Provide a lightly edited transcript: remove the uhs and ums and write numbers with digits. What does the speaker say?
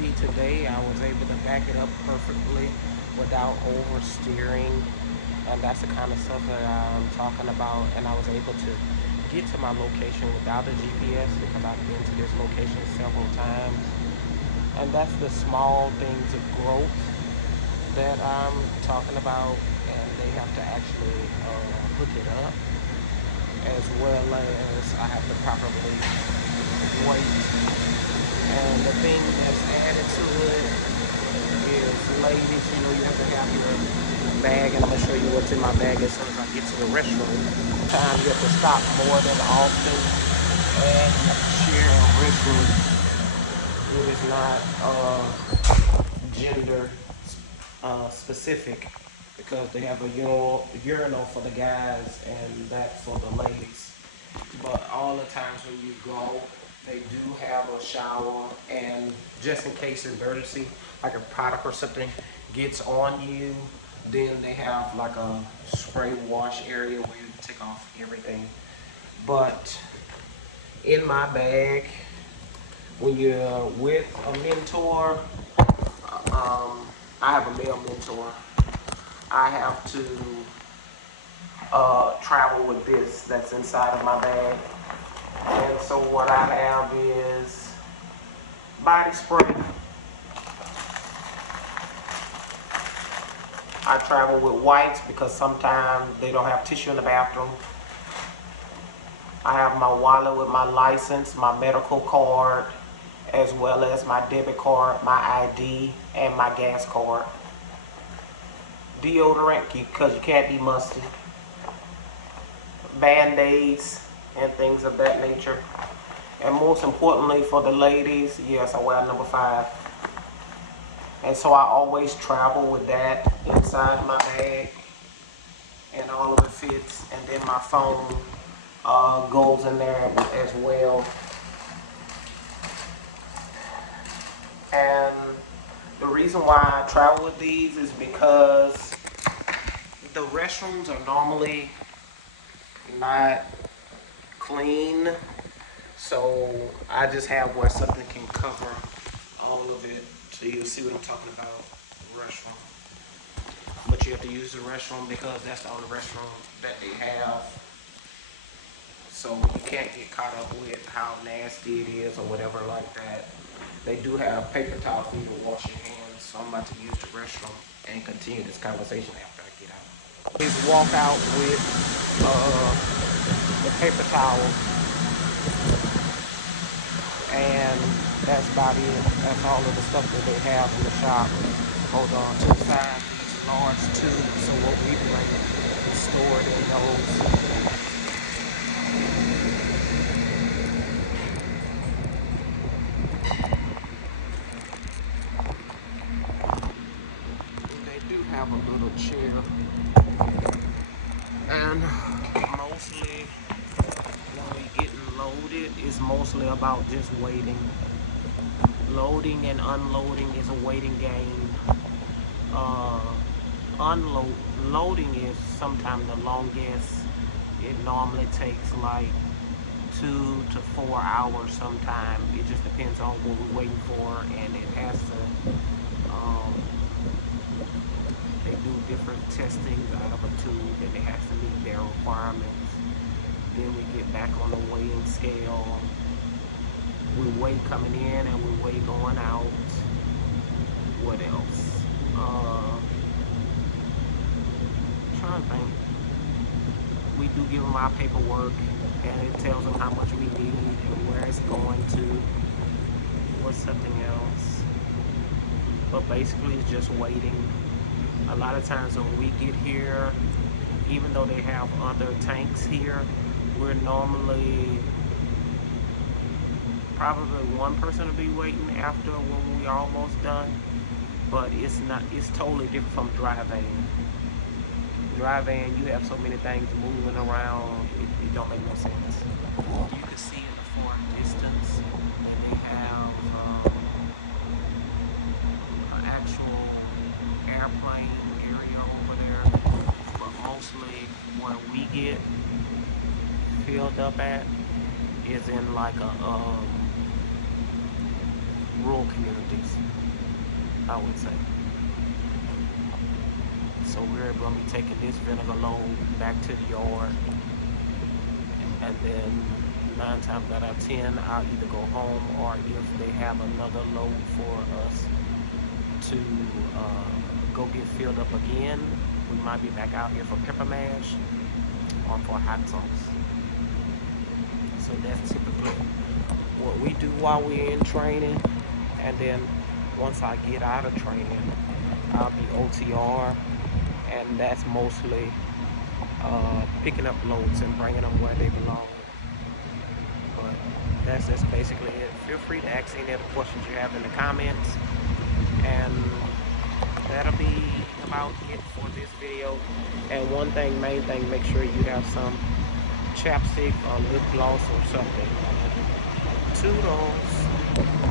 see today, I was able to back it up perfectly without oversteering. And that's the kind of stuff that I'm talking about. And I was able to get to my location without a GPS because I've been to this location several times. And that's the small things of growth that I'm talking about. And they have to actually hook it up, as well as I have to properly wait. And the thing that's added to it is, ladies, you have to have your bag, and I'm gonna show you what's in my bag as soon as I get to the restroom. Sometimes you have to stop more than often and share a restroom. It is not gender specific because they have a urinal for the guys and that for the ladies. But all the times when you go, they do have a shower, and just in case emergency, like a product or something gets on you, then they have like a spray wash area where you take off everything. But in my bag, when you're with a mentor, I have a male mentor. I have to travel with this that's inside of my bag. And so what I have is body spray. I travel with wipes because sometimes they don't have tissue in the bathroom. I have my wallet with my license, my medical card, as well as my debit card, my ID, and my gas card. Deodorant, because you can't be musty. Band-aids and things of that nature. And most importantly for the ladies, yes, I wear number 5. And so I always travel with that inside my bag, and all of it fits. And then my phone goes in there as well. And the reason why I travel with these is because the restrooms are normally not clean, so I just have where something can cover all of it, so you'll see what I'm talking about. Restroom, but you have to use the restroom because that's the only restroom that they have, so you can't get caught up with how nasty it is or whatever like that. They do have paper towel for you to wash your hands, so I'm about to use the restroom and continue this conversation after I get out. Please walk out with the paper towel, and that's about it. That's all of the stuff that they have in the shop. Hold on to the side. It's large too, so what we bring is stored in those. They do have a little chair, and mostly when we getting loaded, it's mostly about just waiting. Loading and unloading is a waiting game. Uh, Loading is sometimes the longest. It normally takes like 2 to 4 hours sometimes. It just depends on what we're waiting for, and it has to they do different testing out of a tube, and it has to meet their requirements. Then we get back on the weighing scale. We weigh coming in and we weigh going out. What else? Trying to think. We do give them our paperwork, and it tells them how much we need and where it's going to. What's something else? But basically it's just waiting. A lot of times when we get here, even though they have other tanks here, we're normally probably one person will be waiting after when we're almost done. But it's totally different from dry van. Dry van, you have so many things moving around, it don't make no sense. You can see in the far distance that they have an actual airplane area over there, but mostly where we get filled up at is in like a rural communities. I would say. So we're going to be taking this vinegar load back to the yard, and then 9 times out of 10, I'll either go home, or if they have another load for us to go get filled up again, we might be back out here for pepper mash or for hot sauce. So that's typically what we do while we're in training. And then once I get out of training, I'll be OTR, and that's mostly picking up loads and bringing them where they belong. But that's just basically it. Feel free to ask any other questions you have in the comments, and that'll be about it for this video. And one thing, main thing, make sure you have some chapstick or lip gloss or something. Toodles.